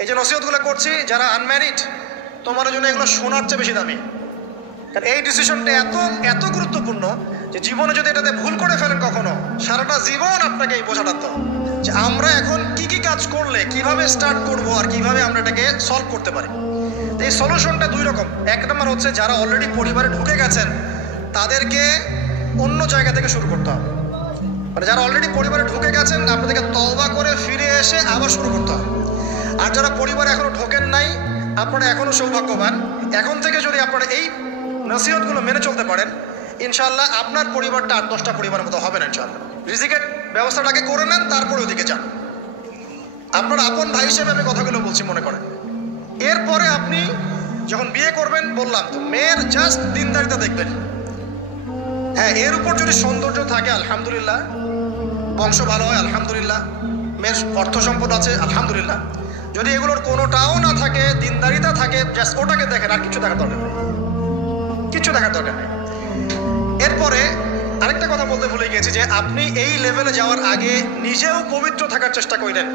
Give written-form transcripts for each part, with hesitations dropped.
এই যে নসিহতগুলো করছি, যারা আনম্যারিড, তোমার জন্য এগুলো শোনার চেয়ে বেশি দামি। কারণ এই ডিসিশনটা এত এত গুরুত্বপূর্ণ যে জীবনে যদি এটাতে ভুল করে ফেলেন কখনো, সারাটা জীবন আপনাকে এই বোঝাটা তো যে আমরা এখন কি কি কাজ করলে কিভাবে স্টার্ট করব আর কিভাবে আমরা এটাকে সলভ করতে পারি। তো এই সলিউশনটা দুই রকম। এক নম্বর হচ্ছে যারা অলরেডি পরিবারে ঢুকে গেছেন তাদেরকে অন্য জায়গা থেকে শুরু করতে হবে। মানে যারা অলরেডি পরিবারে ঢুকে গেছেন আপনাদেরকে তওবা করে ফিরে এসে আবার শুরু করতে হবে। আর যারা পরিবারে এখনো ঢোকেন নাই, আপনারা এখনো সৌভাগ্যবান। এখন থেকে যদি আপনারা এই নসিহতগুলো মেনে চলতে পারেন, ইনশাআল্লাহ আপনার পরিবারটা 8-10টা পরিবারের মতো হবে না। ইনশাআল্লাহ রিজিকের ব্যবস্থাটাকে করে নেন, তারপরে ওদিকে যান। আপনার আপন ভাই হিসেবে আমি কথাগুলো বলছি, মনে করেন। এরপরে আপনি যখন বিয়ে করবেন, বললাম তো মেয়ের জাস্ট দিনদারিতা দেখবেন। হ্যাঁ, এর উপর যদি সৌন্দর্য থাকে আলহামদুলিল্লাহ, বংশ ভালো হয় আলহামদুলিল্লাহ, মেয়ের অর্থ সম্পদ আছে আলহামদুলিল্লাহ। যদি এগুলোর কোনোটাও না থাকে, দিনদারিতা থাকে, জাস্ট ওটাকে দেখেন, আর কিছু দেখার দরকার নেই, কিছু দেখার দরকার নেই। এরপরে আরেকটা কথা বলতে ভুলে গেছি যে আপনি এই লেভেলে যাওয়ার আগে নিজেও পবিত্র থাকার চেষ্টা করেন।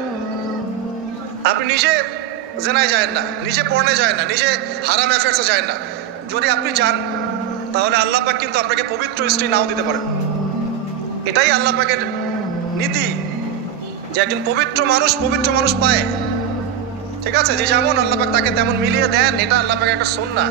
আপনি নিজে জেনায় যায় না, নিজে পর্নে যায় না, নিজে হারাম অ্যাফেয়ার্সে যায় না। যদি আপনি যান তাহলে আল্লাহ পাক কিন্তু আপনাকে পবিত্র স্ত্রী নাও দিতে পারেন। এটাই আল্লাহ পাকের নীতি যে একজন পবিত্র মানুষ পায়। ঠিক আছে, যে যেমন আল্লাহ পাক তাকে তেমন মিলিয়ে দেন, এটা আল্লাহ পাকের একটা সুন্নাহ।